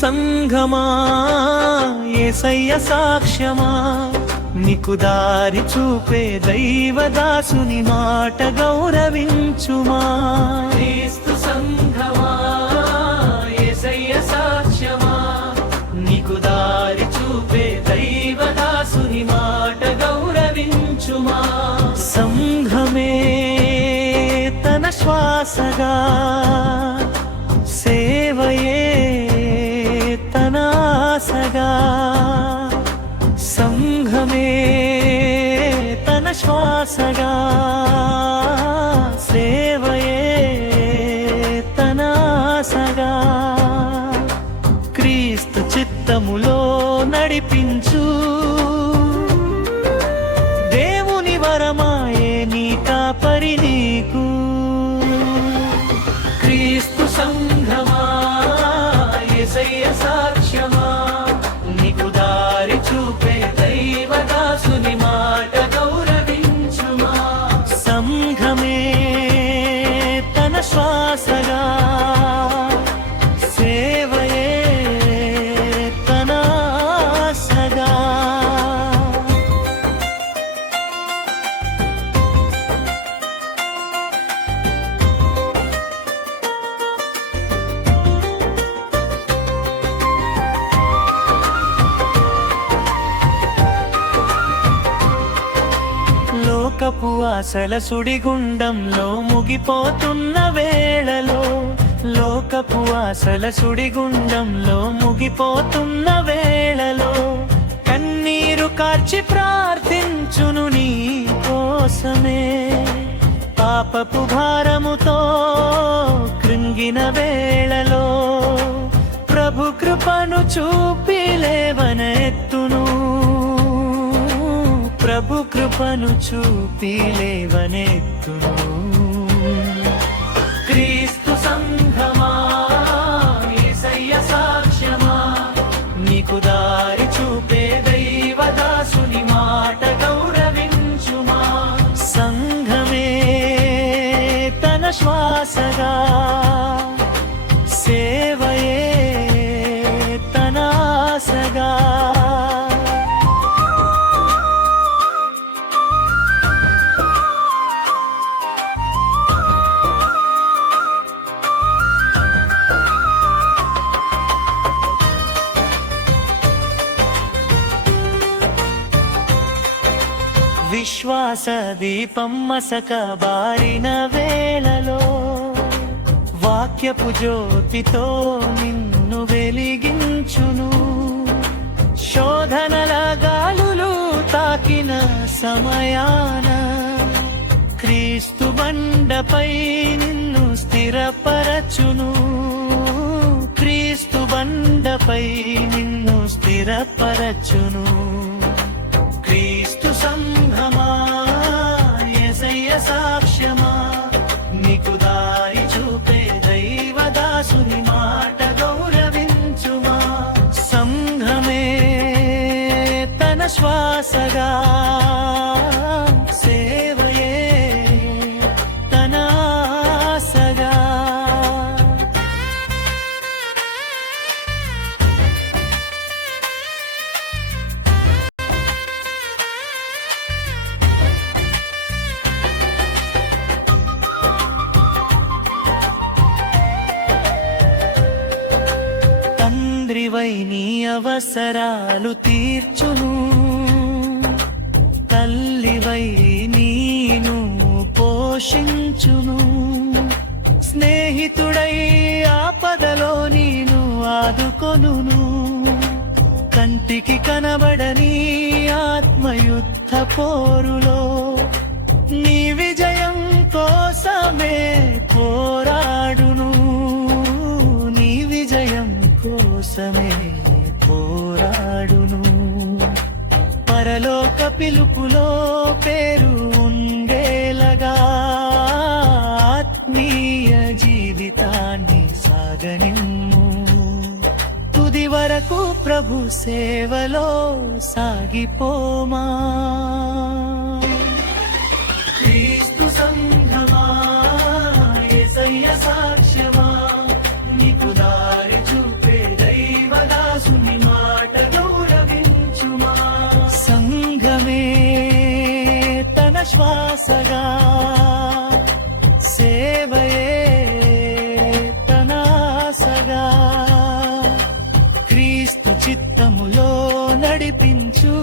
సంఘమా యేసయ్య సాక్ష్యమా నీకు దారి చూపే దైవదాసుని మాట గౌరవించుమా. క్రీస్తు సంఘమా యేసయ్య సాక్ష్యమా నీకు దారి చూపే దైవదాసుని మాట గౌరవించుమా. సంఘమే తన శ్వాసగా సేవయే తన ఆశగా సంఘమే తన శ్వాసగా సేవయే తన ఆశగా క్రీస్తు చిత్తములో నడిపించు దేవుని వరమాయే నీ కాపరి నీకు. క్రీస్తు సంఘమా యేసయ్య సాక్ష్యమా నీకు దారి చూపే దైవదాసుని మాట గౌరవించుమా. సంఘమే తన శ్వాసగా సేవయే తన ఆశగా. లోకపు ఆశల సుడిగుండంలో ముగిపోతున్న వేళలో లోకపు ఆశల సుడిగుండంలో ముగిపోతున్న వేళలో కన్నీరు కార్చి ప్రార్థించును నీ కోసమే. పాపపు భారముతో కృంగిన వేళలో ప్రభు కృపను చూపి లేవనెత్తును. ప్రభు కృపను చూపి లేవనెత్తును. క్రీస్తు సంఘమా యేసయ్య సాక్ష్యమా నీకు దారి చూపే దైవదాసుని మాట గౌరవించుమా. సంఘమే తన శ్వాసగా సేవయే తన ఆశగా. విశ్వాస దీపం మసక బారిన వేళలో వాక్యపు జ్యోతితో నిన్ను వెలిగించును. శోధనల గాలులు తాకిన సమయాన క్రీస్తు బండపై నిన్ను స్థిరపరచును. క్రీస్తు బండపై నిన్ను స్థిరపరచును. క్రీస్తు సంఘమా యేసయ్య సాక్ష్యమా నీకు దారి చూపే దైవదాసుని మాట గౌరవించుమా. సంఘమే తన శ్వాసగా సేవయే తన ఆశగా. తండ్రివై నీ అవసరాలు తీర్చును. తల్లివై నీను పోషించును. స్నేహితుడై ఆపదలో నీను ఆదుకొనును. కంటికి కనబడని ఆత్మయుద్ధ పోరులో నీ విజయం కోసమే పోరాడును. నీ విజయం కోసమే పోరాడును. పరలోక పిలుపులో పేరు ఉండేలగా ఆత్మీయ జీవితాన్ని సాగనిమ్ము. తుది వరకు ప్రభు సేవలో సాగిపోమా. క్రీస్తు సంఘమా యేసయ్య సాక్ష్యమా నీకు దారి చూపే దైవ శ్వాసగా సేవయే తన ఆశగా క్రీస్తు చిత్తములో నడిపించు